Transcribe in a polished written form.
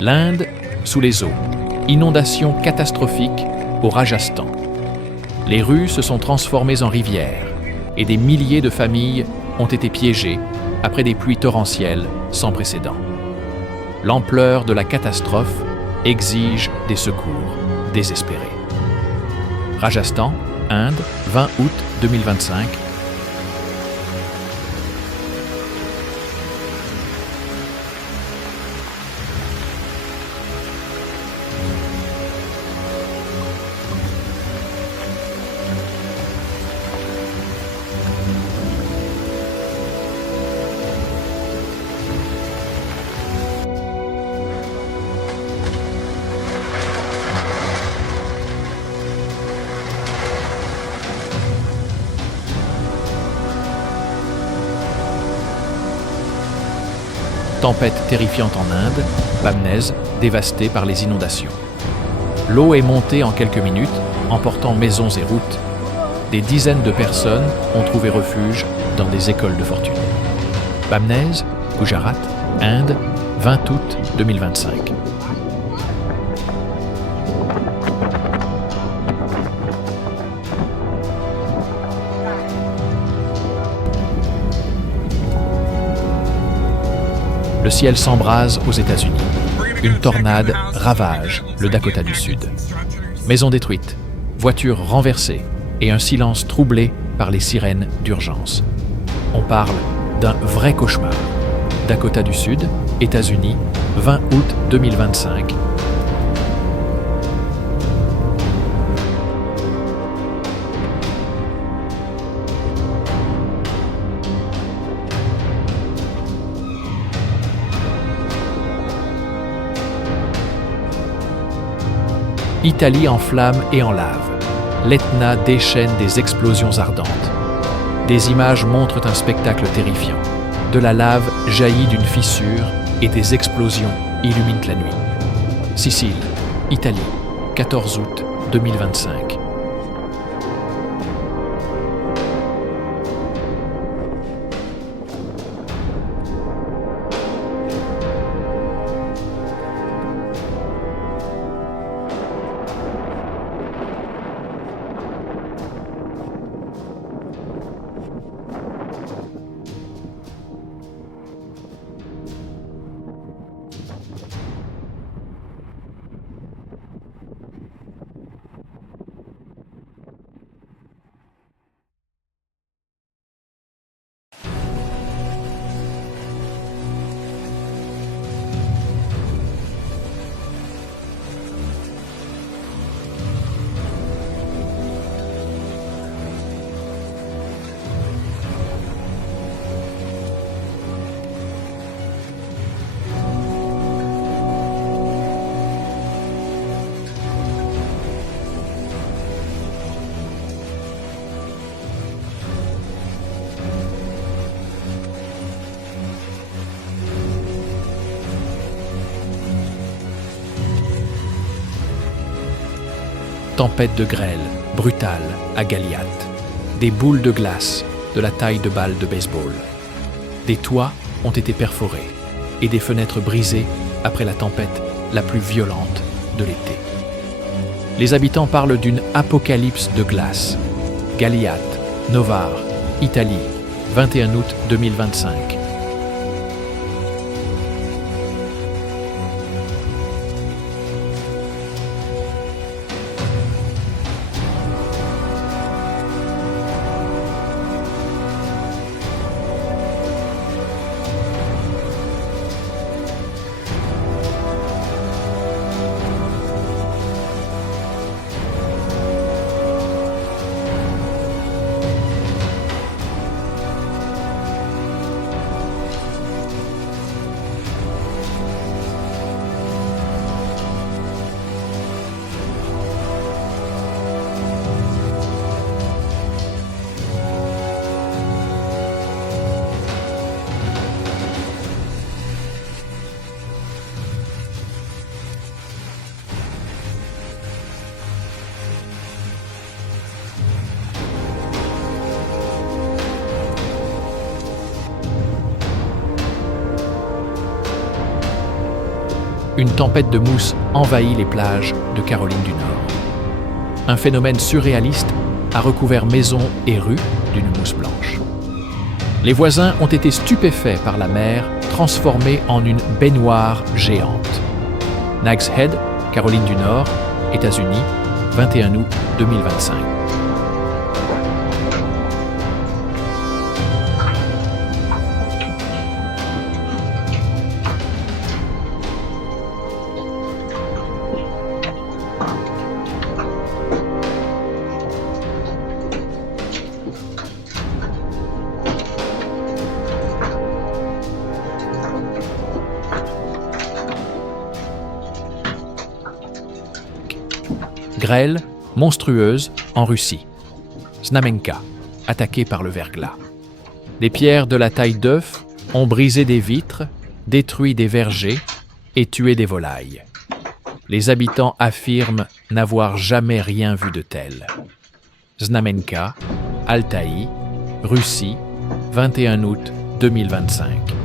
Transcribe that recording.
L'Inde, sous les eaux. Inondation catastrophique au Rajasthan. Les rues se sont transformées en rivières et des milliers de familles ont été piégées après des pluies torrentielles sans précédent. L'ampleur de la catastrophe exige des secours désespérés. Rajasthan, Inde, 20 août 2025. Tempête terrifiante en Inde, Bamnez dévastée par les inondations. L'eau est montée en quelques minutes, emportant maisons et routes. Des dizaines de personnes ont trouvé refuge dans des écoles de fortune. Bamnez, Gujarat, Inde, 20 août 2025. Le ciel s'embrase aux États-Unis. Une tornade ravage le Dakota du Sud. Maisons détruites, voitures renversées et un silence troublé par les sirènes d'urgence. On parle d'un vrai cauchemar. Dakota du Sud, États-Unis, 20 août 2025. Italie en flammes et en lave. L'Etna déchaîne des explosions ardentes. Des images montrent un spectacle terrifiant. De la lave jaillit d'une fissure et des explosions illuminent la nuit. Sicile, Italie, 14 août 2025. Tempête de grêle, brutale, à Galiat. Des boules de glace, de la taille de balles de baseball. Des toits ont été perforés et des fenêtres brisées après la tempête la plus violente de l'été. Les habitants parlent d'une apocalypse de glace. Galiat, Novare, Italie, 21 août 2025. une tempête de mousse envahit les plages de Caroline du Nord. Un phénomène surréaliste a recouvert maisons et rues d'une mousse blanche. Les voisins ont été stupéfaits par la mer transformée en une baignoire géante. Nags Head, Caroline du Nord, États-Unis, 21 août 2025. Grêle, monstrueuse, en Russie. Znamenka, attaquée par le verglas. Des pierres de la taille d'œuf ont brisé des vitres, détruit des vergers et tué des volailles. Les habitants affirment n'avoir jamais rien vu de tel. Znamenka, Altaï, Russie, 21 août 2025.